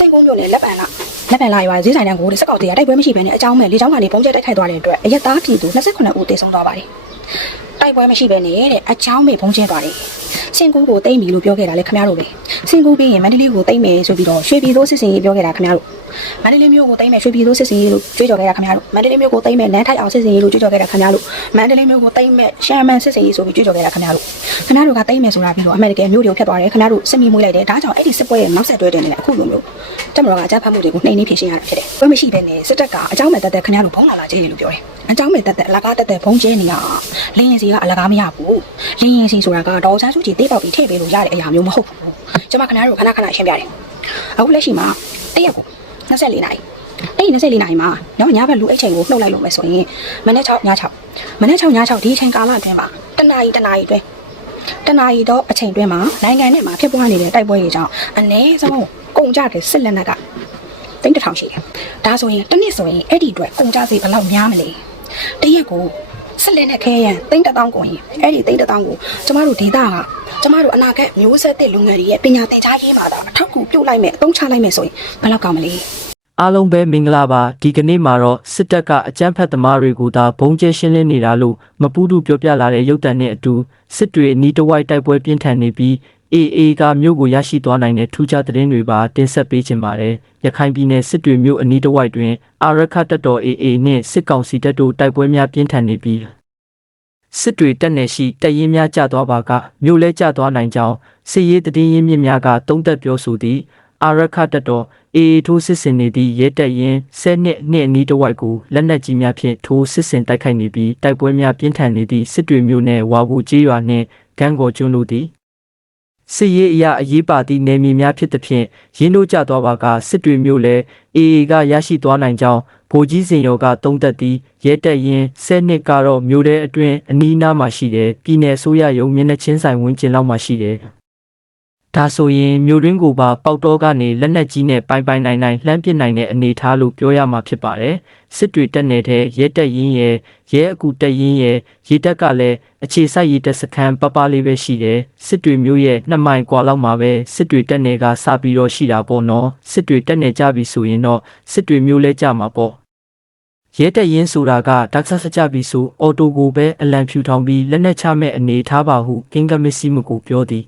စိန်ကုန်းမျိုးနဲ့လက်ပံလာလက်ပံလာရွာဈေးဆိုင်တန်းကိုဒီစက်ကောက်တွေကတိုက်ပွဲမရှိဘဲနဲ့အကြောင်းမဲ့လေကြောင်းကနေပုံကျက်တိုက်ခိုက်သွားတဲ့အတွက်အရက်သားပြည်သူ29ဦးသေဆုံးသွားပါတယ်တိုက်ပွဲမရှိဘဲနဲ့တဲ့အကြောင်းမဲ့ပုံကျက်သွားတယ်စင်ကူကိုတိတ်ပြီလို့ပြောခဲ့တာလေခင်ဗျားတို့ပဲစင်ကူပြီးရင်မန္တလေးကိုတိတ်မယ်ဆိုပြီးတော့ရွှေပြည်သိုးစစ်စင်ရေးပြောခဲ့တာခင်ဗျားတို့ မန္တလေးမျိုးကိုတိတ်မယ်ရွှေပြည်သိုးစစ်စင်ရေးလို့ကြွေးကြော်ခဲ့တာခင်ဗျားတို့မန္တလေးမျိုးကိုတိတ်မယ်နန်းထိုက်အောင်စစ်စင်ရေးလို့ကြွေးကြော်ခဲ့တာခင်ဗျားတို့မန္တလေးမျိုးကိုတိတ်မယ်ရှမ်းမန်စစ်စင်ရေးဆိုပြီးကြွေးကြော်ခဲ့တာခင်ဗျားတို့ခင်ဗျားတို့ကတိတ်မယ်ဆိုတာပြီးတော့အမေရိကန်မျိုးတွေကိုဖျက်သွားတယ်ခင်ဗျားတို့စစ်မီမွေးလိုက်တယ်ဒါကြောင့်အဲ့ဒီစစ်ပွဲရဲ့နောက်ဆက်တွဲတင်နေတဲ့အခုလိုမျိုးတက်မတော်ကအကြမ်းဖက်မှုတွေကိုနှိမ်နှင်းဖြေရှင်းရတာဖြစ်တယ်ဘယ်မရှိဘဲနဲ့စစ်တပ်ကအကြောင်းမဲ့တက်တက်ခင်ဗျားတို့ဘုံလာလာကြည့်တယ်လို့ပြောတယ်အကြောင်းမဲ့တက်တက်အလကားတက်တက်ဘုံကျဲနေတာလင်းရင်စီကအလကားမရဘူးလင်းရင်စီဆိုတာကဒေါ်ဆန်းစုကြည်တေးပေါက်ပြီးထည့်ပေးလို့ရတဲ့အရာမျိုးမဟုတ်ဘူးကျွန်မခင်ဗျားတို့ခဏခဏရှင်းပြတယ်အခုလက်ရှိမှာတရက်ကို 24နာရီအဲ့ဒီ24နာရီမှာနော်ညဘက်လူအိတ်ချိန်ကိုနှုတ်လိုက်လို့မယ်ဆိုရင်မနေ့6ည6မနေ့6ည6ဒီအချိန်ကာလအတွင်းမှာတနာရီတနာရီအတွင်းတနာရီတော့အချိန်အတွင်းမှာနိုင်ငံနဲ့မှာဖြစ်ပွားနေတဲ့တိုက်ပွဲတွေကြောင့်အ ਨੇ ဆုံးကုန်ကြတဲ့စစ်လက်နက်ကတိတ်တထောင်ရှိတယ်ဒါဆိုရင်တစ်နှစ်ဆိုရင်အဲ့ဒီအတွက်ကုန်ကြစေဘယ်လောက်များမလဲတရက်ကိုဆက်လက်နဲ့ခဲရန်တိတ်တထောင်ကိုရင်အဲ့ဒီတိတ်တထောင်ကိုကျမတို့ဒေတာကကျမတို့အနာဂတ်မျိုးဆက်တဲ့လူငယ်တွေရဲ့ပညာသင်ကြားရေးမှာသာအထောက်အကူပြုတ်လိုက်မယ်အသုံးချလိုက်မယ်ဆိုရင်ဘယ်လောက်ကောင်းမလဲ အားလုံးပဲမင်္ဂလာပါဒီကနေ့မှာတော့စစ်တပ်ကအကြမ်းဖက်သမားတွေကိုသာဘုံကျဲရှင်းလင်းနေတာလို့မပူးတူပြောပြလာတဲ့ရုပ်တံနဲ့အတူစစ်တွေအနီးတစ်ဝိုက်တိုက်ပွဲပြင်းထန်နေပြီး AA ကမြို့ကိုရရှိသွားနိုင်တဲ့ထူးခြားသတင်းတွေပါတင်ဆက်ပေးချင်ပါတယ်ရခိုင်ပြည်နယ်စစ်တွေမြို့အနီးတစ်ဝိုက်တွင်အာရခတပ်တော် AA နှင့်စစ်ကောင်စီတပ်တို့တိုက်ပွဲများပြင်းထန်နေပြီးစစ်တွေတက်နယ်ရှိတပ်ရင်းများကျသွားပါကမြို့လဲကျသွားနိုင်ကြောင်းစစ်ရေးတည်င်းရင်းမြစ်များကတုံးသက်ပြောဆိုသည် အာရခတပ်တော်အေအေထိုးစစ်စင်နေသည့်ရဲတပ်ရင်းဆဲနှစ်နှစ်အနီးတစ်ဝိုက်ကိုလက်နက်ကြီးများဖြင့်ထိုးစစ်စင်တိုက်ခိုက်နေပြီးတိုက်ပွဲများပြင်းထန်နေသည့်စစ်တွေမျိုးနှင့်ဝါဘူးကျေးရွာနှင့်ဂန်းကော်ကျွန်းတို့သည်စစ်ရေးအရာအရေးပါသည့်နယ်မြေများဖြစ်သဖြင့်ရင်းတို့ကျသွားပါကစစ်တွေမျိုးလည်းအေအေကရရှိသွားနိုင်ကြောင်းဗိုလ်ကြီးစင်ရောကတုံးသက်သည့်ရဲတပ်ရင်းဆဲနှစ်ကတော့မျိုးတဲအတွင်းအနီးအနားမှာရှိတဲ့ပြည်내ဆိုရရုံမျက်နှာချင်းဆိုင်ဝန်းကျင်လောက်မှာရှိတယ် ဒါဆိုရင်မြို့ရင်းကိုပါပေါက်တော့ကနေလက်နက်ကြီးနဲ့ပိုင်ပိုင်နိုင်နိုင်လှမ်းပစ်နိုင်တဲ့အနေအထားလို့ပြောရမှာဖြစ်ပါတယ်။စစ်တွေတက်နေတဲ့ရဲတက်ရင်ရဲ့ရဲအကူတက်ရင်ရဲ့ရေတက်ကလည်းအခြေစိုက်ရေတက်စခန်းပပလေးပဲရှိတယ်။စစ်တွေမျိုးရဲ့နှစ်မိုင်กว่าလောက်မှာပဲစစ်တွေတက်နေကစပြီးတော့ရှိတာပေါ့နော်။စစ်တွေတက်နေကြပြီဆိုရင်တော့စစ်တွေမျိုးလဲကြမှာပေါ့။ ရဲတက်ရင်ဆိုတာကဒက်ဆတ်စကြပြီဆိုအော်တိုကိုပဲအလံဖြူထောင်ပြီးလက်နက်ချမဲ့အနေထားပါဟုကင်းကမစ္စည်းမကိုပြောသည်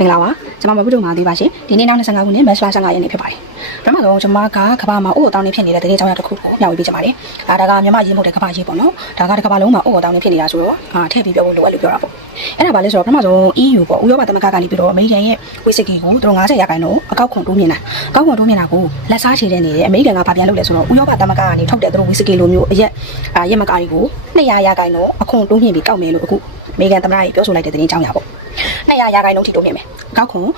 မင်္ဂလာပါကျွန်မမဘုဒ္ဓမာသေးပါရှင်ဒီနေ့နောက်25ခုနှစ်မတ်လ15ရက်နေ့ဖြစ်ပါတယ်ပထမဆုံးကျွန်မကကဘာမှာအိုးအတောင်းနေဖြစ်နေတဲ့တကယ်ကြောင်းရတစ်ခုကိုမျှဝေပေးချင်ပါတယ်ဒါဒါကမြန်မာရေးမဟုတ်တဲ့ကဘာရေးပေါ့နော်ဒါကတစ်ကဘာလုံးမှာအိုးအတောင်းနေဖြစ်နေတာဆိုတော့အာထည့်ပြီးပြောဖို့လိုအပ်လို့ပြောတာပေါ့အဲ့ဒါဘာလဲဆိုတော့ပထမဆုံး EU ပေါ့ဥရောပသမဂ္ဂကနေပြီးတော့အမေရိကန်ရဲ့ဝီစကီကိုသူတို့90ရာခိုင်နှုန်းအကောက်ခွန်တိုးမြင့်တာအကောက်ခွန်တိုးမြင့်တာကိုလက်စားချေတဲ့နေတဲ့အမေရိကန်ကဗာပြန်လုပ်လဲဆိုတော့ဥရောပသမဂ္ဂကနေထုတ်တဲ့သူတို့ဝီစကီလိုမျိုးအရက်အာရက်မကာတွေကို200ရာခိုင်နှုန်းအခွန်တိုးမြင့်ပြီးကောက်မယ်လို့အခုအမေရိကန်သမ္မတကြီးပြောဆိုလိုက်တဲ့သတင်းကြောင်းရပေါ့ 200ရာခိုင်နှုန်းထိတိုးမြင့်မယ်အကောက်ခွန်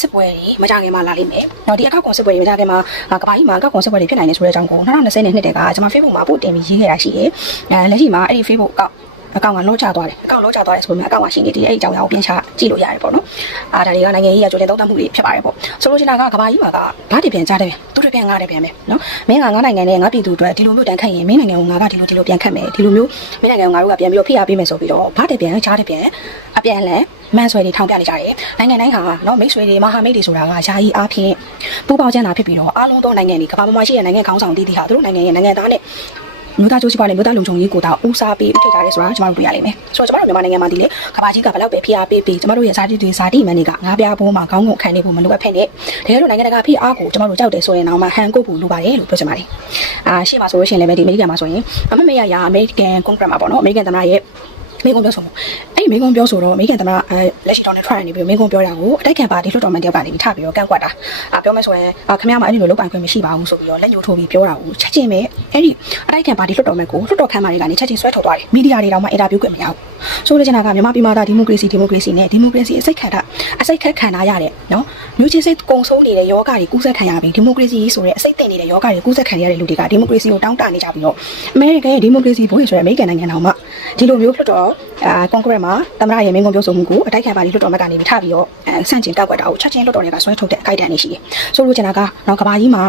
စစ်ပွဲတွေမကြခင်မှာလာလိမ့်မယ်။တော့ဒီအကောက်ကွန်စစ်ပွဲတွေမကြခင်မှာအာကဘာကြီးမှာအကောက်ကွန်စစ်ပွဲတွေဖြစ်နိုင်တယ်ဆိုတဲ့အကြောင်းကို2020နှစ်တည်းကကျွန်မ Facebook မှာပို့တင်ပြီးရေးခဲ့တာရှိတယ်။အဲလက်ရှိမှာအဲ့ဒီ Facebook အကောက် အကောင့်ကလောချသွားတယ်အကောင့်လောချသွားတယ်ဆိုပေမဲ့အကောင့်ကရှိနေတယ်အဲ့ဒီအကြောင်းအရာကိုပြန်ချကြည့်လို့ရတယ်ပေါ့နော်အာဒါတွေကနိုင်ငံရေးရကြိုတင်သုံးသပ်မှုတွေဖြစ်ပါတယ်ပေါ့ဆိုလိုချင်တာကကဘာကြီးမှာကဓာတ်တွေပြန်ကြားတယ်ပြန်သူတွေပြန်ငားတယ်ပြန်ပဲနော်မင်းကငါးနိုင်ငံနဲ့ငါပြည်သူအတွက်ဒီလိုမျိုးတန်ခတ်ရင်မင်းနိုင်ငံကငါကဒီလိုဒီလိုပြန်ခတ်မယ်ဒီလိုမျိုးမင်းနိုင်ငံကငါတို့ကပြန်ပြီးတော့ဖိအားပေးမယ်ဆိုပြီးတော့ဓာတ်တွေပြန်ကြားတယ်ပြန်အပြန်လဲမန်ဆွဲတွေထောင်ပြနေကြတယ်နိုင်ငံတိုင်းဟာနော်မိတ်ဆွေတွေမဟာမိတ်တွေဆိုတာကယာယီအားဖြင့်ပူပေါင်းချမ်းသာဖြစ်ပြီးတော့အားလုံးသောနိုင်ငံတွေကဘာမှမရှိတဲ့နိုင်ငံခေါင်းဆောင်တည်တည်ဟာသူတို့နိုင်ငံရဲ့နိုင်ငံသားနဲ့ မြို့သားကျိုးစီးပွားနဲ့မြို့သားလုံခြုံရေးကိုတောင်ဦးစားပေးဥထိထားရဲဆိုတာကျွန်တော်တို့တွေ့ရလိမ့်မယ်ဆိုတော့ကျွန်တော်တို့မြန်မာနိုင်ငံမှာဒီလေကဘာကြီးကဘယ်လောက်ပဲဖိအားပေးပေးကျွန်တော်တို့ရဲ့ဇာတိတွေဇာတိမန်တွေကငါးပြားဘုံမှာခေါင်းငုံခံနေဖို့မလိုအပ်ဖက်နဲ့တကယ်လို့နိုင်ငံတကာဖိအားကိုကျွန်တော်တို့ကြောက်တယ်ဆိုရင်တော့မှဟန်ကုတ်ဖို့လိုပါတယ်လို့ပြောချင်ပါတယ်အာရှေ့မှာဆိုလို့ရှိရင်လည်းဒီအမေရိကန်မှာဆိုရင်အမမေရရာအမေရိကန်ကွန်ဂရက်မှာပေါ့နော်အမေရိကန်သမ္မတရဲ့ မိကုံပြောဆိုမှုအဲ့ဒီမိကုံပြောဆိုတော့အမေရိကန်သမ္မတအဲလက်ရှိဒေါ်နယ်ထရန့်နေပြီးမိကုံပြောတာကိုအတိုက်ခံပါတီလွှတ်တော်မန်တယောက်ကနေပြီးထပြီးတော့ကန့်ကွက်တာအာပြောမယ်ဆိုရင်အာခင်ဗျားမှာအဲ့ဒီလိုလုပ်ပိုင်ခွင့်မရှိပါဘူးဆိုပြီးတော့လက်ညှိုးထိုးပြီးပြောတာကိုချက်ချင်းပဲအဲ့ဒီအတိုက်ခံပါတီလွှတ်တော်မန်ကိုလွှတ်တော်ခန်းမတွေကနေချက်ချင်းဆွဲထုတ်သွားတယ်မီဒီယာတွေတောင်မှအင်တာဗျူးခွင့်မရဘူးဆိုလိုချင်တာကမြန်မာပြည်မှာဒါဒီမိုကရေစီဒီမိုကရေစီနဲ့ဒီမိုကရေစီအစိတ်ခံတာအစိတ်ခက်ခံထားရတဲ့နော်မျိုးချင်းစိတ်ကုံဆုံးနေတဲ့ယောဂတွေကူးစက်ခံရပြီးဒီမိုကရေစီဆိုတဲ့အစိတ်သိမ့်နေတဲ့ယောဂတွေကူးစက်ခံရတဲ့လူတွေကဒီမိုကရေစီကိုတောင်းတနေကြပြီးတော့အမေရိကန်ရဲ့ဒီမိုကရေစီဘိုးရင်ဆိုတဲ့အမေရိကန်နိုင်ငံတော်မှာဒီလိုမျိုးလွှတ်တော်အာကွန်ဂရက်မှာသမ္မတရဲ့မင်းကုန်းပြောဆိုမှုကိုအတိုက်ခံပါတီလွှတ်တော်မက်ကနေပြီးထပြီးတော့အဲဆန့်ကျင်ကောက်ကွက်တာကိုချက်ချင်းလွှတ်တော်တွေကဆွဲထုတ်တဲ့အကြိုက်တန်နေရှိတယ်။ဆိုလိုချင်တာကနော်ကဘာကြီးမှာ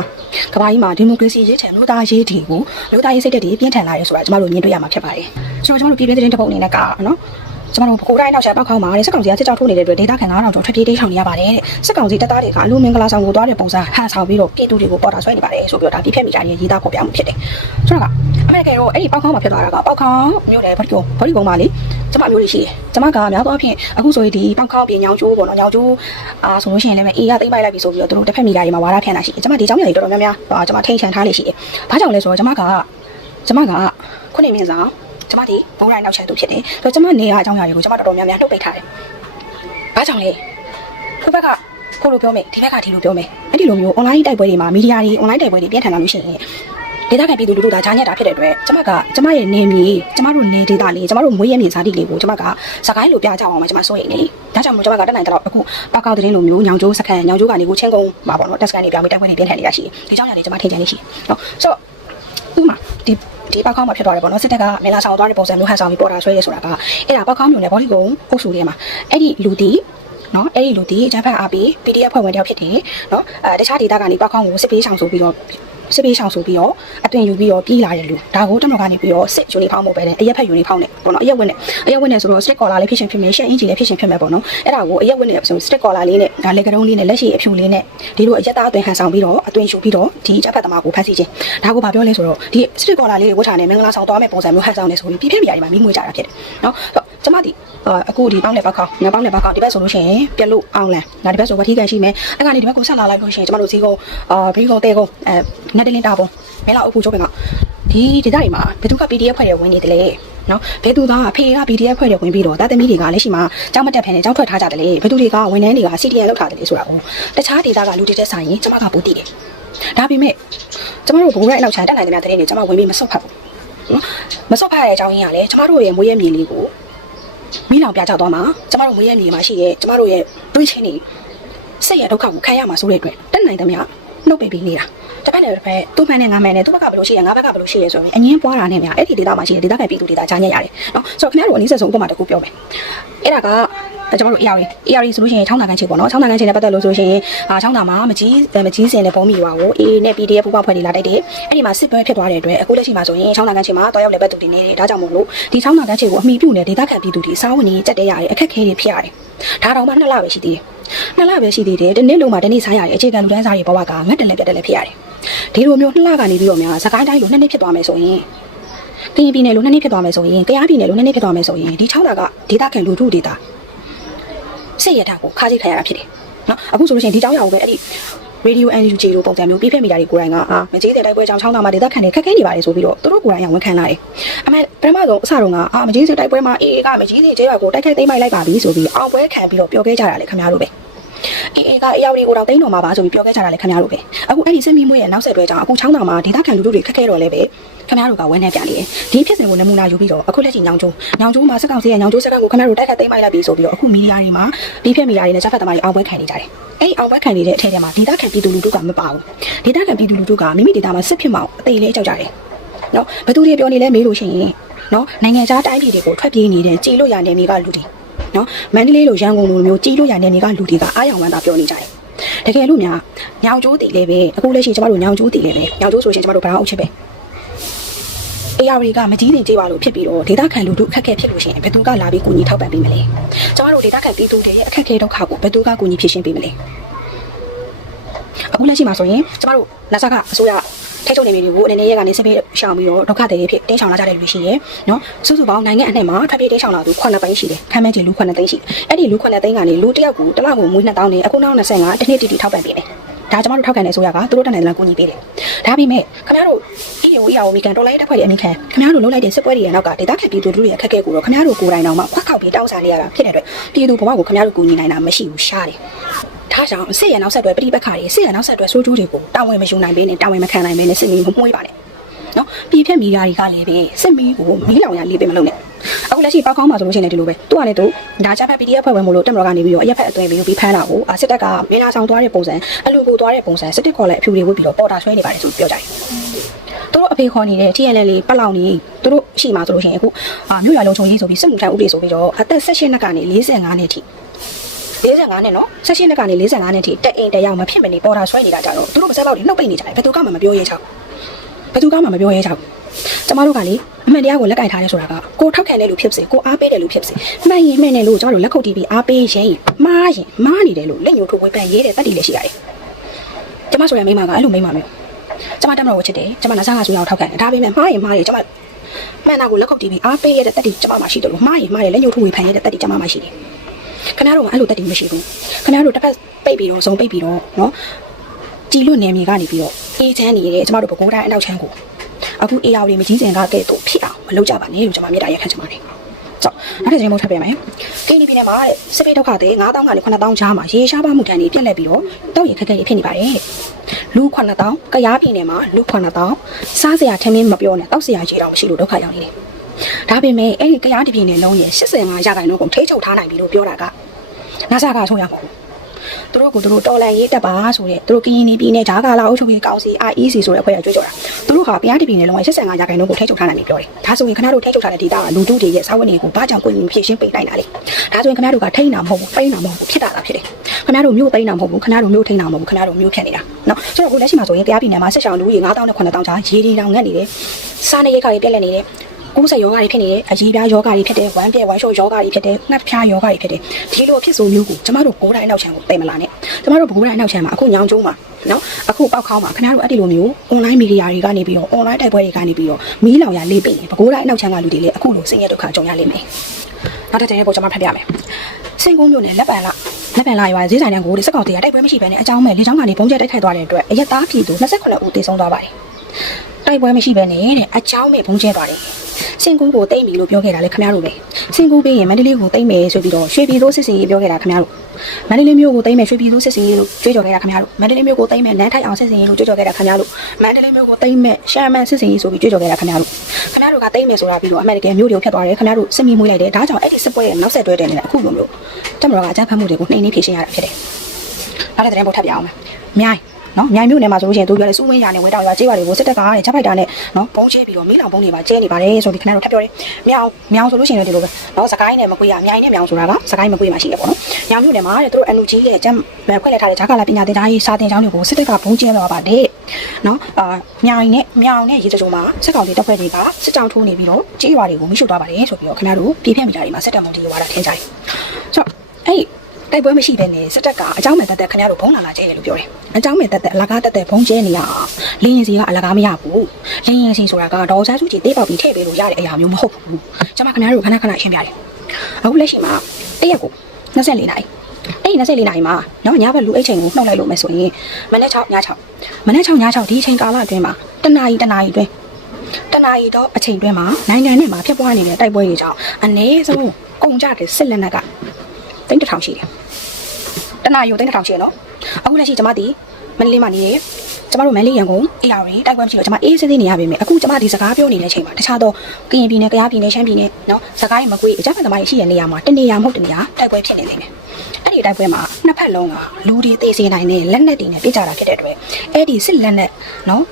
ကဘာကြီးမှာဒီမိုကရေစီရေးချင်လူသားရေးတီကိုလူသားရေးစိတ်ဓာတ်တွေပြင်းထန်လာရဲဆိုတာကျမတို့မြင်တွေ့ရမှာဖြစ်ပါတယ်။ဆိုတော့ကျမတို့ပြည်တွင်းသတင်းတစ်ပုဒ်အနေနဲ့ကနော် ကျမတို့ကိုတိုင်းနောက်ချက်ပောက်ခေါင်းမှာတဲ့စက်ကောင်စီကစစ်ကြောက်ထိုးနေတဲ့အတွက်ဒေတာခံ9000ကျော်ထွက်ပြေးတိတ်ဆောင်နေရပါတယ်တဲ့စက်ကောင်စီတပ်သားတွေကအလူမင်္ဂလာဆောင်ကိုသွားတဲ့ပုံစံဟန်ဆောင်ပြီးတော့ပြည်သူတွေကိုပေါ်တာဆွဲနေပါတယ်ဆိုပြီးတော့ဒါပြည့်ဖြတ်မိကြတဲ့ရေးသားဖော်ပြမှုဖြစ်တယ်ဆိုတော့ကအမေရိကန်တော့အဲ့ဒီပောက်ခေါင်းမှာဖြစ်သွားတာကပောက်ခေါင်းမျိုးတယ်ဘာဒီကုန်းဘာဒီကုန်းမှာလေကျမမျိုးတွေရှိတယ်ကျမကများသောအားဖြင့်အခုဆိုရင်ဒီပောက်ခေါင်းပြင်ညောင်ကျိုးပေါ့နော်ညောင်ကျိုးအာဆိုလို့ရှိရင်လည်းအေးရသိမ့်ပိုက်လိုက်ပြီဆိုပြီးတော့သူတို့တစ်ဖက်မိတာတွေမှာဝါဒဖြန့်တာရှိတယ်ကျမဒီเจ้าမြတ်တွေတော်တော်များများကျမထိန်ချန်ထားလေရှိတယ်ဘာကြောင့်လဲဆိုတော့ကျမကကျမကခုနှစ်မြင့်ဆောင် ကျမဒီဘုံရိုင်းနောက်ချက်သူဖြစ်တယ်ဆိုတော့ကျမနေရအကြောင်းအရာတွေကိုကျမတော်တော်များများနှုတ်ပိတ်ထားတယ်ဘာကြောင့်လဲခုဘက်ကကိုလိုပြောမယ်ဒီဘက်ကဒီလိုပြောမယ်အဲ့ဒီလိုမျိုး online တိုက်ပွဲတွေမှာမီဒီယာတွေ online တိုက်ပွဲတွေပြင်းထန်လာလို့ရှိရင်ဒေတာခံပြည်သူလူထုဒါကြားညက်တာဖြစ်တဲ့အတွက်ကျမကကျမရဲ့နေမြေကျမတို့နေဒေတာလေးကျမတို့မွေးရမြေဇာတိလေးကိုကျမကစကိုင်းလိုပြကြအောင်မှာကျမစိုးရိမ်နေလေဒါကြောင့်မို့ကျမကတက်နိုင်တော့အခုပောက်ကောက်တဲ့လိုမျိုးညောင်ကျိုးစခန်းညောင်ကျိုးကနေကိုချင်းကုန်းမှာပေါ့နော်တက်စကန်တွေပြောင်းပြီးတိုက်ပွဲတွေပြင်းထန်နေတာရှိတယ်ဒီကြောင့်ရတယ်ကျမထင်ကြနေရှိတယ်နော်ဆိုတော့ဥမာဒီ ဒီပောက်ကောက်မှာဖြစ်သွားတယ်ပေါ့နော်စစ်တပ်ကမင်းလာဆောင်သွားတဲ့ပုံစံမျိုးဟန်ဆောင်ပြီးပေါ်တာဆွဲရဲဆိုတာကအဲ့ဒါပောက်ကောက်မျိုးနဲ့ဘောလီကုန်းအုပ်စုတွေမှာအဲ့ဒီလူတီနော်အဲ့ဒီလူတီအကြမ်းဖက်အားပြီး PDF ဖွဲ့ဝင်တယောက်ဖြစ်တယ်နော်အဲတခြားဒေတာကနေပောက်ကောက်ကိုစစ်ပေးဆောင်ဆိုပြီးတော့ စစ်ပေးဆောင်ဆိုပြီးတော့အသွင်ယူပြီးတော့ပြေးလာတဲ့လူဒါကိုတမတော်ကနေပြီးတော့စစ်ယူနီဖောင်းမို့ပဲနဲ့အရက်ဖက်ယူနီဖောင်းနဲ့ပေါ့နော်အရက်ဝက်နဲ့အရက်ဝက်နဲ့ဆိုတော့ stick collar လေးဖြစ်ရှင်ဖြစ်မယ်ရှက်အင်ဂျီလေးဖြစ်ရှင်ဖြစ်မယ်ပေါ့နော်အဲ့ဒါကိုအရက်ဝက်နဲ့ဆို stick collar လေးနဲ့ဒါလက်ကုံးလေးနဲ့လက်ရှိအဖြူလေးနဲ့ဒီလိုအရက်သားအသွင်ဟန်ဆောင်ပြီးတော့အသွင်ယူပြီးတော့ဒီချက်ဖက်သမားကိုဖမ်းဆီးခြင်းဒါကိုဗာပြောလဲဆိုတော့ဒီ stick collar လေးကိုဝတ်ထားနေမင်္ဂလာဆောင်သွားမဲ့ပုံစံမျိုးဟန်ဆောင်နေဆိုပြီးပြည့်ပြည့်မြာဒီမှာမိမွေးကြတာဖြစ်တယ်နော်ဆိုတော့ ကျမဒီအခုဒီပေါင်းလက်ပေါက်ခေါင်းငါပေါင်းလက်ပေါက်ခေါင်းဒီဘက်ဆိုလို့ရှိရင်ပြက်လို့အောင်လန်ငါဒီဘက်ဆိုဝတိကန်ရှိမယ်အဲ့ကနေဒီဘက်ကိုဆက်လာလိုက်လို့ရှိရင်ကျမတို့ဈေးကုန်းအာဘီကုန်းတဲကုန်းအဲနက်တလင်းတာပုံမဲလာအုပ်ဖူချိုးပင်ကဒီဒေသတွေမှာဘယ်သူက PDF ဖွဲ့ရဝင်နေတယ်လဲနော်ဘယ်သူကအဖေက PDF ဖွဲ့ရဝင်ပြီးတော့တာသမီတွေကလက်ရှိမှာကြောင်းမတက်ဖ ೇನೆ ကြောင်းထွက်ထားကြတယ်လေဘယ်သူတွေကဝန်ထမ်းတွေက CDN လောက်ထားတယ်လေဆိုတာကိုတခြားဒေသကလူတွေတက်ဆိုင်ရင်ကျမကပိုတည်တယ်ဒါပေမဲ့ကျမတို့ဘိုးရိုက်လောက်ချန်တက်နိုင်တဲ့တဲ့တွေကျမဝင်ပြီးမဆုတ်ဖတ်ဘူးနော်မဆုတ်ဖတ်ရတဲ့အကြောင်းရင်းကလည်းကျမတို့ရဲ့မွေးရမြေလေးကို မိလောင်ပြကြသွားမှာကျမတို့မွေးရမြေမှာရှိရဲ့ကျမတို့ရဲ့တွေးချင်းတွေစိတ်ရဒုက္ခကိုခံရမှာဆိုတဲ့အတွက်တက်နိုင်သမျှနှုတ်ပိတ်ပြီးနေတာတစ်ဖက်နဲ့တစ်ဖက်သူ့မှန်နဲ့ငါမှန်နဲ့သူ့ဘက်ကဘယ်လိုရှိရဲငါဘက်ကဘယ်လိုရှိရဲဆိုရင်အငင်းပွားတာနဲ့များအဲ့ဒီဒေတာမှာရှိတဲ့ဒေတာခံပြည်သူဒေတာကြားညက်ရတယ်နော်ဆိုတော့ခင်ဗျားတို့အနည်းဆက်ဆုံးဥပမာတစ်ခုပြောမယ်အဲ့ဒါက ကျမတို့ AR AR ဆိုလို့ရှိရင်ချောင်းတာကန်ချေပေါ့နော်ချောင်းတာကန်ချေနဲ့ပတ်သက်လို့ဆိုလို့ရှိရင်အာချောင်းတာမှာမကြီးမကြီးစင်တဲ့ပုံမီပါကို A နဲ့ PDF ပူပေါင်းဖွဲ့တွေလာတိုက်တယ်အဲ့ဒီမှာစစ်ပွဲဖြစ်သွားတဲ့အတွက်အခုလက်ရှိမှာဆိုရင်ချောင်းတာကန်ချေမှာတွားရောက်လေပတ်သူတွေနေတယ်ဒါကြောင့်မို့လို့ဒီချောင်းတာကန်ချေကိုအမိပြုနေတဲ့ဒေတာခံပြည်သူတွေစားဝင်နေကြက်တဲ့ရတယ်အခက်ခဲတွေဖြစ်ရတယ်ဒါတော့မှနှစ်လပဲရှိသေးတယ်နှစ်လပဲရှိသေးတယ်ဒီနေ့လုံးမှာဒီနေ့စားရတယ်အခြေခံလူတန်းစားတွေဘဝကငတ်တယ်လည်းပြတ်တယ်လည်းဖြစ်ရတယ်ဒီလိုမျိုးနှစ်လကနေပြီးတော့များစကိုင်းတိုင်းလိုနှစ်နှစ်ဖြစ်သွားမယ်ဆိုရင်ကရင်ပြည်နယ်လိုနှစ်နှစ်ဖြစ်သွားမယ်ဆိုရင်ကယားပြည်နယ်လိုနှစ်နှစ်ဖြစ်သွားမယ်ဆိုရင်ဒီချောင်းတာကဒေတာခံလူထုဒေတာ စစ်ရထားကိုခါးကြီးခံရတာဖြစ်တယ်နော်အခုဆိုလို့ရှိရင်ဒီကြောင်ရအောင်ပဲအဲ့ဒီ radio NUJ လိုပုံစံမျိုးပြည့်ဖက်မိတာတွေကိုယ်တိုင်ကအာမကြီးတဲ့တိုက်ပွဲကြောင်ချောင်းသားမှာဒေသခံတွေခက်ခဲနေပါတယ်ဆိုပြီးတော့သူတို့ကိုယ်တိုင်ကဝန်ခံလာတယ်။အမေပထမဆုံးအစတုန်းကအာမကြီးစေတိုက်ပွဲမှာအေအေကမကြီးစေကျေးရွာကိုတိုက်ခိုက်သိမ်းပိုက်လိုက်ပါပြီဆိုပြီးအောင်ပွဲခံပြီးတော့ပျော်ခဲ့ကြတာလေခင်ဗျားတို့ပဲ။ အေးအေးကအရာတွေကိုတော့သိမ်းတော်မှာပါဆိုပြီးပြောခဲ့ကြတာလေခင်ဗျားတို့ပဲ။အခုအဲ့ဒီစစ်မီမွေးရဲ့နောက်ဆက်တွဲကြောင့်အခုချောင်းသားမှာဒေသခံလူထုတွေခက်ခဲတော့လဲပဲခင်ဗျားတို့ကဝန်းနေပြန်နေတယ်။ဒီဖြစ်စဉ်ကိုနမူနာယူပြီးတော့အခုလက်ရှိညောင်ကျုံညောင်ကျုံမှာစက်ကောင်စီရဲ့ညောင်ကျုံစက်ကကိုခင်ဗျားတို့တိုက်ခိုက်သိမ်းပိုက်လိုက်ပြီဆိုပြီးတော့အခုမီဒီယာတွေမှာပြီးဖက်မီဒီယာတွေနဲ့စက်ဖက်သမားတွေအောင်ပွဲခံနေကြတယ်။အဲ့ဒီအောင်ပွဲခံနေတဲ့အထက်ထဲမှာဒေသခံပြည်သူလူထုကမပါဘူးဒေသခံပြည်သူလူထုကမိမိဒေသမှာစစ်ဖြစ်မအောင်အသေးလေးကြောက်ကြတယ်နော်ဘသူတွေပြောနေလဲမေးလို့ရှိရင်နော်နိုင်ငံခြားတိုင်းပြည်တွေကိုထွက်ပြေးနေတဲ့ကြည်လို့ရနေမိကလူတွေ နော်မန္တလေးလိုရန်ကုန်လိုမျိုးကြည်လို့ရနေမိကလူတွေကအားရောင်ဝမ်းသာပြောနေကြတယ်တကယ်လို့များညောင်ကျိုးတီလေးပဲအခုလက်ရှိကျမတို့ညောင်ကျိုးတီလေးပဲညောင်ကျိုးဆိုရှင်ကျမတို့ဗလာအုပ်ချစ်ပဲ AR ကမကြီးတင်ကြေးပါလို့ဖြစ်ပြီးတော့ဒေတာခံလူတို့အခက်အခဲဖြစ်လို့ရှိရင်ဘယ်သူကလာပြီးကူညီထောက်ပံ့ပေးမလဲကျမတို့ဒေတာခံပြည်သူတွေရဲ့အခက်အခဲဒုက္ခကိုဘယ်သူကကူညီဖြေရှင်းပေးမလဲအခုလက်ရှိမှာဆိုရင်ကျမတို့လက်ဆကအစိုးရ ထိချုပ်နေမိတွေကိုအနေနဲ့ရက်ကနေစစ်ပေးရှောင်ပြီးတော့ဒုက္ခတွေဖြစ်တင်းရှောင်လာကြတဲ့လူရှိရယ်နော်စုစုပေါင်းနိုင်ငံအနှံ့မှာထွက်ပြေးတင်းရှောင်လာသူ9သိန်းရှိတယ်ခမ်းမဲကြီးလူ9သိန်းရှိအဲ့ဒီလူ9သိန်းကနေလူတစ်ယောက်ကိုတစ်လကိုမွေး2000နဲ့အခုနောက်25တစ်နှစ်တီတီထောက်ပံ့ပေးတယ် ဒါကျမတို့ထောက်ခံနေဆိုရကသူတို့တန်တယ်လားကူညီပေးတယ်ဒါပေမဲ့ခင်ဗျားတို့ EO EO မိကန်ဒေါ်လာရေးတစ်ဖွဲ့ရဲ့အမိခံခင်ဗျားတို့လုံးလိုက်တဲ့စစ်ပွဲတွေရဲ့နောက်ကဒေတာခံပြည်သူတို့ရဲ့အခက်အခဲကိုတော့ခင်ဗျားတို့ကိုယ်တိုင်တော့မှခွက်ခောက်ပြီးတောက်စားနေရတာဖြစ်တဲ့အတွက်ပြည်သူဘဝကိုခင်ဗျားတို့ကူညီနိုင်တာမရှိဘူးရှားတယ်ဒါကြောင့်စစ်ရနောက်ဆက်တွဲပြိပက္ခတွေစစ်ရနောက်ဆက်တွဲဆိုးကျိုးတွေကိုတာဝန်မယူနိုင်ဘဲနဲ့တာဝန်မခံနိုင်ဘဲနဲ့စစ်မီမမွှေးပါနဲ့နော်ပြည်ဖြတ်မီဒီယာတွေကလည်းပဲစစ်မီကိုမီးလောင်ရလေးပဲမလုပ်နဲ့ အခုလက်ရှိပေါက်ကောင်းမှာဆိုလို့ရှိရင်လည်းဒီလိုပဲသူကလည်းသူဒါချဖက် PDF ဖွဲ့ဝင်မလို့တက်မတော်ကနေပြီးတော့အရက်ဖက်အသွင်ပြီးပြီးဖမ်းတာကိုစစ်တပ်ကမင်းလာဆောင်သွားတဲ့ပုံစံအလူကိုသွားတဲ့ပုံစံစစ်တပ်ခေါ်လိုက်အဖြူတွေဝတ်ပြီးတော့ပေါ်တာဆွဲနေပါတယ်ဆိုပြောကြတယ်သူတို့အဖေခေါ်နေတဲ့ TNL လေးပတ်လောင်နေသူတို့ရှိမှာဆိုလို့ရှိရင်အခုအာမြို့ရွာလုံးချုံကြီးဆိုပြီးစစ်မှုထမ်းဥပဒေဆိုပြီးတော့အသက်16နှစ်ကနေ45နှစ်ထိ45နှစ်နော်16နှစ်ကနေ45နှစ်ထိတက်အိမ်တက်ရောက်မဖြစ်မနေပေါ်တာဆွဲနေတာကြတော့သူတို့ပါစက်ပေါက်တွေနှုတ်ပိတ်နေကြတယ်ဘယ်သူကမှမပြောရဲချောက်ဘယ်သူကမှမပြောရဲချောက် ကျမတို့ကလေအမှန်တရားကိုလက်ကင်ထားရဲဆိုတာကကိုထောက်ခံတဲ့လူဖြစ်စေကိုအားပေးတဲ့လူဖြစ်စေမှန်ရင်မှန်တယ်လို့ကျမတို့လက်ခုပ်တီးပြီးအားပေးရင်မှားရင်မှားနေတယ်လို့လက်ညှိုးထိုးဝေဖန်ရဲတဲ့တတ်တည်လည်းရှိရတယ်ကျမဆိုတဲ့မိန်းမကအဲ့လိုမိန်းမမျိုးကျမတက်မတော်ကိုချစ်တယ်ကျမနာစားကဆူရအောင်ထောက်ခံတယ်ဒါပေမဲ့မှားရင်မှားရင်ကျမမှန်တာကိုလက်ခုပ်တီးပြီးအားပေးရတဲ့တတ်တည်ကျမမှာရှိတယ်လို့မှားရင်မှားတယ်လက်ညှိုးထိုးဝေဖန်ရတဲ့တတ်တည်ကျမမှာရှိတယ်ခင်ဗျားတို့ကအဲ့လိုတတ်တည်မရှိဘူးခင်ဗျားတို့တစ်ဖက်ပိတ်ပြီးတော့ဇုံပိတ်ပြီးတော့နော်ကြည်လွတ်နေမြေကနေပြီးတော့အေးချမ်းနေတယ်ကျမတို့ဘကိုးတိုင်းအနောက်ချမ်းကို အခုအေးအောင်လေးမကြီးစင်ကကဲ့သို့ဖြစ်အောင်မလုပ်ကြပါနဲ့လို့ကျွန်မမြေတားရက်ခံချင်ပါတယ်။ကြောက်နောက်တစ်ချိန်မို့ထပ်ပြန်မယ်။ကိန်းဒီပြည်နယ်မှာတဲ့စစ်ပေးဒုက္ခတွေ9000ကနေ9000ကြားမှာရေရှားပါမှုတန်တွေပြက်လက်ပြီးတော့တောက်ရခက်ခဲတွေဖြစ်နေပါတယ်တဲ့။လူ9000ကရားပြည်နယ်မှာလူ9000စားစရာထမင်းမပြောနဲ့တောက်စရာကြီးတော့မရှိလို့ဒုက္ခရောက်နေတယ်။ဒါပေမဲ့အဲ့ဒီကရားပြည်နယ်လုံးရဲ့85ရာခိုင်နှုန်းကိုထိချုပ်ထားနိုင်ပြီလို့ပြောတာကနာဆာကဆိုရမှာပေါ့။ သူတို့ကသူတို့တော်လန်ရေးတက်ပါဆိုတဲ့သူတို့ကရင်ပြည်နယ်ဂျာကာလာအုပ်ချုပ်ရေးကောင်စီ IEC ဆိုတဲ့အဖွဲ့ကကြွေးကြော်တာသူတို့ဟာတရားတပြည်နယ်လုံးဝ85ရာခိုင်နှုန်းကိုထိချုပ်ထားနိုင်ပြီပြောတယ်ဒါဆိုရင်ခဏတို့ထိချုပ်ထားတဲ့ဒေတာကလူတို့တွေရဲ့စာဝတ်နေကိုဘာကြောင့်ကိုယ်ရင်ဖြည့်ရှင်းပေးနိုင်တာလဲဒါဆိုရင်ခဏတို့ကထိန်းတာမဟုတ်ဘူးပိန်းတာမဟုတ်ဘူးဖြစ်တာသာဖြစ်တယ်ခဏတို့မျိုးသိန်းတာမဟုတ်ဘူးခဏတို့မျိုးထိန်းတာမဟုတ်ဘူးခဏတို့မျိုးဖြတ်နေတာနော်ဆိုတော့အခုလက်ရှိမှာဆိုရင်တရားပြည်နယ်မှာဆက်ရှောင်လူကြီး9000နဲ့9000ကြားရေဒီတောင်ငတ်နေတယ်စားနေရိတ်ခါတွေပြက်လက်နေတယ် ကူးဆက်ယောဂါတွေဖြစ်နေတယ်အကြီးပြားယောဂါတွေဖြစ်တယ်ဝမ်းပြက်ဝမ်းလျှောယောဂါတွေဖြစ်တယ်ငှက်ဖျားယောဂါတွေဖြစ်တယ်ဒီလိုဖြစ်ဆိုမျိုးကိုကျမတို့ဘိုးတိုင်းနောက်ချမ်းကိုသိမလာနဲ့ကျမတို့ဘိုးတိုင်းနောက်ချမ်းမှာအခုညောင်ကျုံးမှာနော်အခုပောက်ခေါင်းမှာခင်ဗျားတို့အဲ့ဒီလိုမျိုး online media တွေကနေပြီးတော့ online တိုက်ပွဲတွေကနေပြီးတော့မီးလောင်ရလေးပိတ်နေဘိုးတိုင်းနောက်ချမ်းကလူတွေလည်းအခုလိုဆင်းရဲဒုက္ခကြုံရလိမ့်မယ်နောက်တစ်ချိန်ရဲ့ပုံကျွန်မဖတ်ပြမယ်စင်ကုန်းမျိုးနဲ့လက်ပံလာလက်ပံလာရွာဈေးဆိုင်တန်းကိုဒီစက်ကောင်တွေကတိုက်ပွဲမရှိဘဲနဲ့အကြောင်းမဲ့လေချောင်းကနေဘုံကျဲတိုက်ခိုက်သွားတဲ့အတွက်အရက်သားပြည်သူ29ဦးသေဆုံးသွားပါတယ်တိုက်ပွဲမရှိဘဲနဲ့တဲ့အကြောင်းမဲ့ဘုံကျဲသွားတယ် စင်ကူးကိုတိမ့်ပြီလို့ပြောခဲ့တာလေခင်ဗျားတို့ပဲစင်ကူးပြီးရင်မန္တလေးကိုတိမ့်မယ်ဆိုပြီးတော့ရွှေပြည်သိုးစစ်စင်ရေးပြောခဲ့တာခင်ဗျားတို့မန္တလေးမြို့ကိုတိမ့်မယ်ရွှေပြည်သိုးစစ်စင်ရေးလို့ကြွေးကြော်ခဲ့တာခင်ဗျားတို့မန္တလေးမြို့ကိုတိမ့်မယ်နန်းထိုက်အောင်စစ်စင်ရေးလို့ကြွေးကြော်ခဲ့တာခင်ဗျားတို့မန္တလေးမြို့ကိုတိမ့်မယ်ရှမ်းမန်စစ်စင်ရေးဆိုပြီးကြွေးကြော်ခဲ့တာခင်ဗျားတို့ခင်ဗျားတို့ကတိမ့်မယ်ဆိုတာပြီးတော့အမှန်တကယ်မြို့တွေကိုဖျက်သွားတယ်ခင်ဗျားတို့စစ်မီမွေးလိုက်တယ်ဒါကြောင့်အဲ့ဒီစစ်ပွဲရဲ့နောက်ဆက်တွဲတယ်နေတဲ့အခုလိုမျိုးတက်မတော်ကအကြမ်းဖက်မှုတွေကိုနှိမ်နှင်းဖြေရှင်းရတာဖြစ်တယ်နောက်တဲ့တဲ့ပုံထပ်ပြအောင်မယ်မြိုင်း နော်မြိုင်မြို့နယ်မှာဆိုလို့ရှိရင်သူပြောတယ်စူးဝင်းရနဲ့ဝဲတောင်ရွာကျေးရွာတွေကိုစစ်တပ်ကတဲ့ချက်ဖိုက်တာနဲ့နော်ပုံချဲပြီးတော့မီးလောင်ပုံတွေမှာကျဲနေပါတယ်ဆိုပြီးခဏတော့ထပ်ပြောတယ်မြောင်မြောင်ဆိုလို့ရှိရင်လည်းဒီလိုပဲနော်စကိုင်းနဲ့မကွေးရမြိုင်နဲ့မြောင်ဆိုတာကစကိုင်းမကွေးမှာရှိတယ်ပေါ့နော်မြောင်မြို့နယ်မှာတဲ့သူတို့ NUG ရဲ့ကျမ်းဖွဲ့လက်ထားတဲ့ဂျာကာလာပညာသင်ကြားရေးစာသင်ကျောင်းတွေကိုစစ်တပ်ကပုံကျဲတော့ပါတယ်နော်အာမြိုင်နဲ့မြောင်နဲ့ရေစကြိုမှာစစ်ကောင်စီတပ်ဖွဲ့တွေကစစ်ကြောင်းထိုးနေပြီးတော့ကျေးရွာတွေကိုမိရှုသွားပါတယ်ဆိုပြီးတော့ခင်ဗျားတို့ပြည်ဖြတ်မိတာတွေမှာစစ်တပ်မုံတီရွာတာထင်ကြတယ်ဆိုတော့အဲ့ တိုက်ပွဲမရှိဘဲနဲ့စစ်တပ်ကအကြောင်းမဲ့တက်တက်ခင်ဗျားတို့ဘုံလာလာကျဲတယ်လို့ပြောတယ်အကြောင်းမဲ့တက်တက်အလကားတက်တက်ဘုံကျဲနေရလင်းရင်စီကအလကားမရဘူးလင်းရင်စီဆိုတာကဒေါ်စားစုကြည်တေးပေါက်ပြီးထည့်ပေးလို့ရတဲ့အရာမျိုးမဟုတ်ဘူးကျွန်မခင်ဗျားတို့ခဏခဏရှင်းပြတယ်အခုလက်ရှိမှာတရက်ကို24နာရီအဲ့ဒီ24နာရီမှာနော်ညဘက်လူအိတ်ချိန်ကိုနှုတ်လိုက်လို့မယ်ဆိုရင်မနေ့6ည6မနေ့6ည6ဒီအချိန်ကာလအတွင်းမှာတနာရီတနာရီအတွင်းတနာရီတော့အချိန်အတွင်းမှာနိုင်ငံနဲ့မှာဖြစ်ပွားနေတဲ့တိုက်ပွဲတွေကြောင့်အနည်းဆုံးကုန်ကြတဲ့စစ်လက်နက်က တိတ်တစ်ထောင်ရှိတယ်တနာရီကိုတိတ်တစ်ထောင်ရှိရနော်အခုလက်ရှိကျမဒီမန္တလေးမှာနေရကျမတို့မန္တလေးရန်ကုန်အေးရရီတိုက်ပွဲမရှိတော့ကျမအေးစစ်စစ်နေရပါမယ်အခုကျမဒီစကားပြောနေတဲ့အချိန်မှာတခြားသောကရင်ပြည်နယ်ကယားပြည်နယ်ရှမ်းပြည်နယ်နော်စကိုင်းမကွေးအကြမ်းဖက်သမားတွေရှိတဲ့နေရာမှာတနေရာမဟုတ်တနေရာတိုက်ပွဲဖြစ်နေနေမယ်အဲ့ဒီတိုက်ပွဲမှာနှစ်ဖက်လုံးကလူတွေသေစေနိုင်တဲ့လက်နက်တွေနဲ့ပြစ်ကြတာဖြစ်တဲ့အတွက်အဲ့ဒီစစ်လက်နက်နော်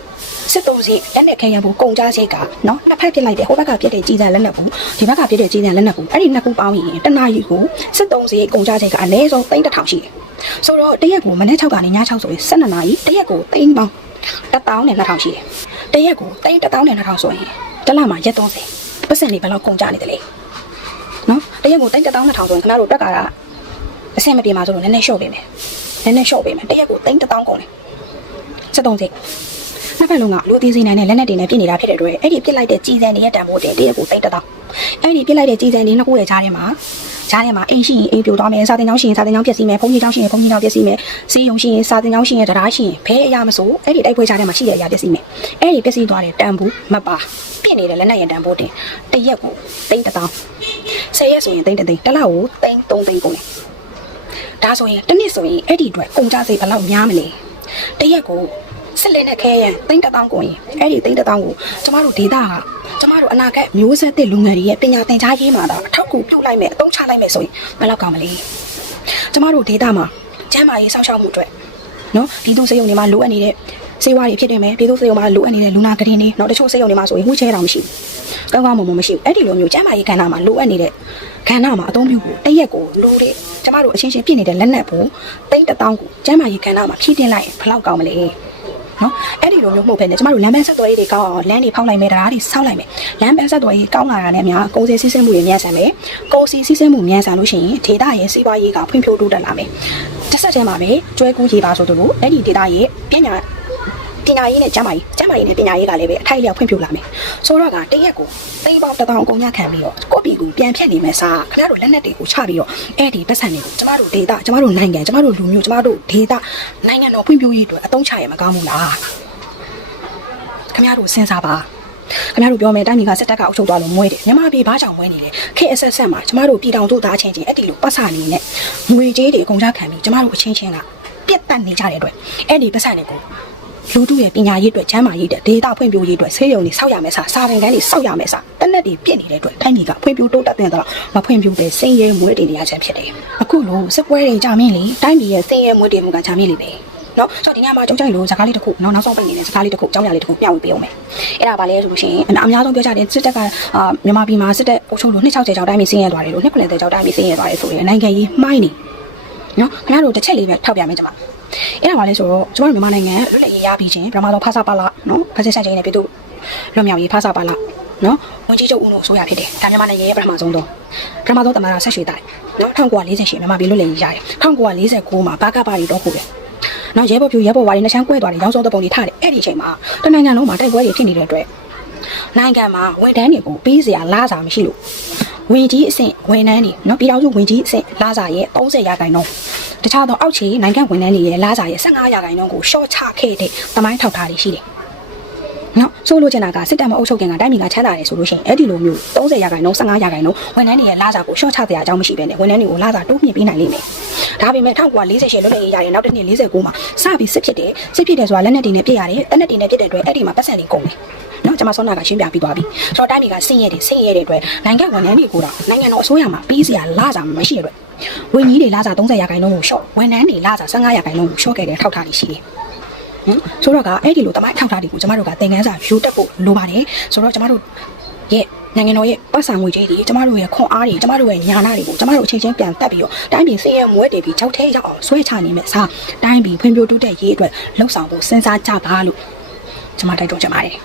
စစ်သုံးစီလက်နက်ခဲယံဘူးကုန်ကြစိတ်ကနော်နှစ်ဖက်ပြစ်လိုက်တယ်ဟိုဘက်ကပြစ်တဲ့ကြီးစံလက်နက်ဘူးဒီဘက်ကပြစ်တဲ့ကြီးစံလက်နက်ဘူးအဲ့ဒီနှစ်ခုပေါင်းရင်တနာရီကိုစစ်သုံးစီကုန်ကြစိတ်ကအနည်းဆုံး3000ရှိတယ်ဆိုတော့တရက်ကိုမနေ့6ကနေည6ဆိုရင်12နာရီတရက်ကိုသိန်းပေါင်း1000နဲ့2000ရှိတယ်တရက်ကိုသိန်း1000နဲ့2000ဆိုရင်တစ်လမှာရက်30ပတ်စံနေဘယ်လောက်ကုန်ကြနေတယ်လဲနော်တရက်ကိုသိန်း1000 2000ဆိုရင်ခင်ဗျားတို့တက်ကားအဆင်မပြေမှာဆိုလို့နည်းနည်းလျှော့ပေးမယ်နည်းနည်းလျှော့ပေးမယ်တရက်ကိုသိန်း1000ကုန်တယ်73စိတ် နှစ်ဖက်လုံးကလူအသေးစိနိုင်တဲ့လက်နက်တွေနဲ့ပြည့်နေတာဖြစ်တဲ့အတွက်အဲ့ဒီပြစ်လိုက်တဲ့ကြီးစံတွေရဲ့တန်ဖိုးတင်တရက်ကိုသိန်း1000အဲ့ဒီပြစ်လိုက်တဲ့ကြီးစံတွေနှစ်ခုရဲ့ကြားထဲမှာကြားထဲမှာအိမ်ရှိရင်အိမ်ပြိုသွားမယ်စာတင်ကျောင်းရှိရင်စာတင်ကျောင်းပျက်စီးမယ်ဘုန်းကြီးကျောင်းရှိရင်ဘုန်းကြီးကျောင်းပျက်စီးမယ်စီးရုံရှိရင်စာတင်ကျောင်းရှိရင်တရားရှိရင်ဘဲအရာမဆိုအဲ့ဒီတိုက်ပွဲကြားထဲမှာရှိတဲ့အရာပျက်စီးမယ်အဲ့ဒီပျက်စီးသွားတဲ့တန်ဘူးမပါပြင့်နေတဲ့လက်နက်ရတန်ဖိုးတင်တရက်ကိုသိန်း1000ဆယ်ရက်ဆိုရင်သိန်းတစ်သိန်းတစ်လကိုသိန်း3သိန်းကုန်တယ်ဒါဆိုရင်တစ်နှစ်ဆိုရင်အဲ့ဒီအတွက်ကုန်ကြစိတ်ဘယ်လောက်များမလဲတရက်ကို စစ်လက်နဲ့ခဲရန်သိန်း1000ကုန်ရင်အဲ့ဒီသိန်း1000ကိုကျမတို့ဒေတာကကျမတို့အနာဂတ်မျိုးဆက်သစ်လူငယ်တွေရဲ့ပညာသင်ကြားရေးမှာတော့အထောက်အကူပြုတ်လိုက်မယ်အသုံးချလိုက်မယ်ဆိုရင်ဘယ်လောက်ကောင်းမလဲကျမတို့ဒေတာမှာကျမ်းမာရေးစောင့်ရှောက်မှုအတွက်နော်ဒီသူစေယုံတွေမှာလိုအပ်နေတဲ့စေဝါတွေဖြစ်နေမယ်ဒီသူစေယုံမှာလိုအပ်နေတဲ့လူနာကလေးတွေနော်တချို့စေယုံတွေမှာဆိုရင်ဝှချဲတောင်မရှိဘူးကောင်းကောင်းမွန်မွန်မရှိဘူးအဲ့ဒီလိုမျိုးကျမ်းမာရေးကဏ္ဍမှာလိုအပ်နေတဲ့ကဏ္ဍမှာအသုံးပြုဖို့တရက်ကိုလိုတဲ့ကျမတို့အချင်းချင်းပြည့်နေတဲ့လက်နက်ဖို့တိတ်တထောင်ကိုကျမ်းမာရေးကဏ္ဍမှာဖြည့်တင်လိုက်ရင်ဘယ်လောက်ကောင်းမလဲ နော်အဲ့ဒီလိုမျိုးမှုတ်ဖက်နေကျမတို့လမ်းပန်းဆက်သွယ်ရေးတွေကောင်းအောင်လမ်းတွေဖောက်လိုက်မယ်တရားတွေဆောက်လိုက်မယ်လမ်းပန်းဆက်သွယ်ရေးကောင်းလာတာနဲ့အများကုန်စည်စီးဆင်းမှုတွေမြန်ဆန်မယ်ကုန်စည်စီးဆင်းမှုမြန်ဆန်လို့ရှိရင်ဒေသရဲ့စီးပွားရေးကဖွံ့ဖြိုးတိုးတက်လာမယ်တစ်ဆက်တည်းမှာပဲကျွဲကူးရေးပါဆိုသူတို့အဲ့ဒီဒေသရဲ့ပညာ ပညာရေးနဲ့ကျန်းမာရေးကျန်းမာရေးနဲ့ပညာရေးကလည်းပဲအထိုက်အလျောက်ဖွံ့ဖြိုးလာမယ်ဆိုတော့ကတရက်ကိုသိပေါင်းတစ်တောင်ကုန်ရခံပြီးတော့ကိုယ့်ပြည်ကိုပြန်ဖြတ်နေမယ်စားခင်ဗျားတို့လက်နက်တွေကိုချပြီးတော့အဲ့ဒီပတ်စံတွေကိုကျမတို့ဒေသကျမတို့နိုင်ငံကျမတို့လူမျိုးကျမတို့ဒေသနိုင်ငံတော်ဖွံ့ဖြိုးရေးအတွက်အသုံးချရမှာကောင်းမှုလားခင်ဗျားတို့စဉ်းစားပါခင်ဗျားတို့ပြောမယ်တိုင်းပြည်ကစစ်တပ်ကအုပ်ချုပ်သွားလို့မွေးတယ်မြန်မာပြည်ဘာကြောင့်မွေးနေလဲခေအဆက်ဆက်မှာကျမတို့ပြည်တောင်တို့သားချင်းချင်းအဲ့ဒီလိုပတ်စနေနဲ့ငွေကြေးတွေအကုန်ကြခံပြီးကျမတို့အချင်းချင်းကပြတ်တက်နေကြတဲ့အတွက်အဲ့ဒီပတ်စတွေကို လူတို့ရဲ့ပညာရေးအတွက်ကျန်းမာရေးအတွက်ဒေတာဖွံ့ဖြိုးရေးအတွက်ဆေးရုံတွေစောက်ရမယ်စားစာရင်ကန်းတွေစောက်ရမယ်စားတက်လက်တွေပြည့်နေတဲ့အတွက်တိုင်းပြည်ကဖွံ့ဖြိုးတိုးတက်တဲ့တော့မဖွံ့ဖြိုးပဲစင်ရဲမွေးတွေနေရခြင်းဖြစ်တယ်အခုလို့စစ်ပွဲတွေကြာမြင့်လေတိုင်းပြည်ရဲ့စင်ရဲမွေးတွေမှုကကြာမြင့်လေပဲနော်ဆိုတော့ဒီညမှာကြောက်ကြိုက်လို့စကားလေးတစ်ခုနော်နောက်ဆုံးပိတ်နေတဲ့စကားလေးတစ်ခုအကြောင်းအရာလေးတစ်ခုပြဝင်ပေးအောင်မယ်အဲ့ဒါပါလဲဆိုလို့ရှိရင်အများဆုံးပြောကြတယ်စစ်တပ်ကအာမြန်မာပြည်မှာစစ်တပ်အုပ်ချုပ်လို့260ကျောက်တိုင်းပြီးဆင်းရဲသွားတယ်လို့290ကျောက်တိုင်းပြီးဆင်းရဲသွားတယ်ဆိုရင်နိုင်ငံရေးမှိုင်းနေနော်ခင်ဗျားတို့တစ်ချက်လေးပဲထောက်ပြမယ်ကျွန်မ အဲ့ဒါပါလဲဆိုတော့ကျွန်တော်တို့မြန်မာနိုင်ငံလွတ်လပ်ရေးရပြီးချင်းပထမဆုံးဖားစာပါလာနော်ဖက်စစ်ဆိုင်ချင်းနဲ့ပြည်သူလွတ်မြောက်ရေးဖားစာပါလာနော်ဝန်ကြီးချုပ်ဦးလို့ဆိုရဖြစ်တယ်ဒါမြန်မာနိုင်ငံရဲ့ပထမဆုံးတော့ပထမဆုံးတမန်တော်ဆက်ရွှေတိုင်နော်1948မြန်မာပြည်လွတ်လပ်ရေးရတယ်1949မှာဘာကပါရီတော့ခုတယ်နောက်ရဲဘော်ပြူရဲဘော်ဝါရီနှစ်ချမ်းကွဲသွားတယ်ရောင်းစောတဲ့ပုံတွေထားတယ်အဲ့ဒီအချိန်မှာတနိုင်ငံလုံးမှာတိုက်ပွဲတွေဖြစ်နေတဲ့အတွက်နိုင်ငံမှာဝန်ထမ်းတွေကိုပေးစရာလားစာမရှိလို့ဝင်ကြီးအဆင့်ဝန်ထမ်းတွေနော်ပြည်တော်စုဝင်ကြီးအဆင့်လားစာရဲ့30ရာခိုင်နှုန်း တခြားသောအောက်ခြေနိုင်ငံဝန်ထမ်းတွေရဲ့လားစာရဲ့15ရာခိုင်နှုန်းကိုရှော့ချခဲ့တဲ့သမိုင်းထောက်ထားတွေရှိတယ်နော်ဆိုလိုချင်တာကစစ်တပ်မအုပ်ချုပ်ခင်ကတိုင်းပြည်ကချမ်းသာတယ်ဆိုလို့ရှိရင်အဲ့ဒီလိုမျိုး30ရာခိုင်နှုန်း15ရာခိုင်နှုန်းဝန်ထမ်းတွေရဲ့လားစာကိုရှော့ချတဲ့အကြောင်းမရှိဘဲနဲ့ဝန်ထမ်းတွေကိုလားစာတိုးမြင့်ပေးနိုင်လိမ့်မယ်ဒါပေမဲ့1948လွတ်လပ်ရေးရရင်နောက်တစ်နှစ်49မှာစပြီးစစ်ဖြစ်တယ်စစ်ဖြစ်တယ်ဆိုတာလက်နက်တွေနဲ့ပြည့်ရတယ်လက်နက်တွေနဲ့ပြည့်တဲ့အတွက်အဲ့ဒီမှာပတ်စံတွေကုန်တယ်နော်ကျွန်မဆောနာကရှင်းပြပြီးသွားပြီဆိုတော့တိုင်းပြည်ကဆင်းရဲတယ်ဆင်းရဲတဲ့အတွက်နိုင်ငံဝန်ထမ်းတွေကနိုင်ငံတော်အစိုးရမှာပြီးစရာလားစာမရှိတဲ့အတွက် ဝန်ကြီးတွေလားစာ30ရာခိုင်နှုန်းကိုရှော့ဝန်ထမ်းတွေလားစာ15ရာခိုင်နှုန်းကိုရှော့ခဲ့တဲ့ထောက်ထားတွေရှိတယ်ဟမ်ဆိုတော့ကအဲ့ဒီလိုတမိုင်းထောက်ထားတွေကိုကျမတို့ကသင်ခန်းစာယူတက်ဖို့လိုပါတယ်ဆိုတော့ကျမတို့ရဲ့နိုင်ငံတော်ရဲ့ပတ်စံငွေကြေးတွေကျမတို့ရဲ့ခွန်အားတွေကျမတို့ရဲ့ညာနာတွေကိုကျမတို့အချိန်ချင်းပြန်တက်ပြီးတော့တိုင်းပြည်စည်ရဲမွဲတည်ပြီးကြောက်ထဲရောက်အောင်ဆွဲချနေမဲ့အစားတိုင်းပြည်ဖွံ့ဖြိုးတိုးတက်ရေးအတွက်လှုပ်ဆောင်ဖို့စဉ်းစားကြပါလို့ကျမတိုက်တွန်းချင်ပါတယ်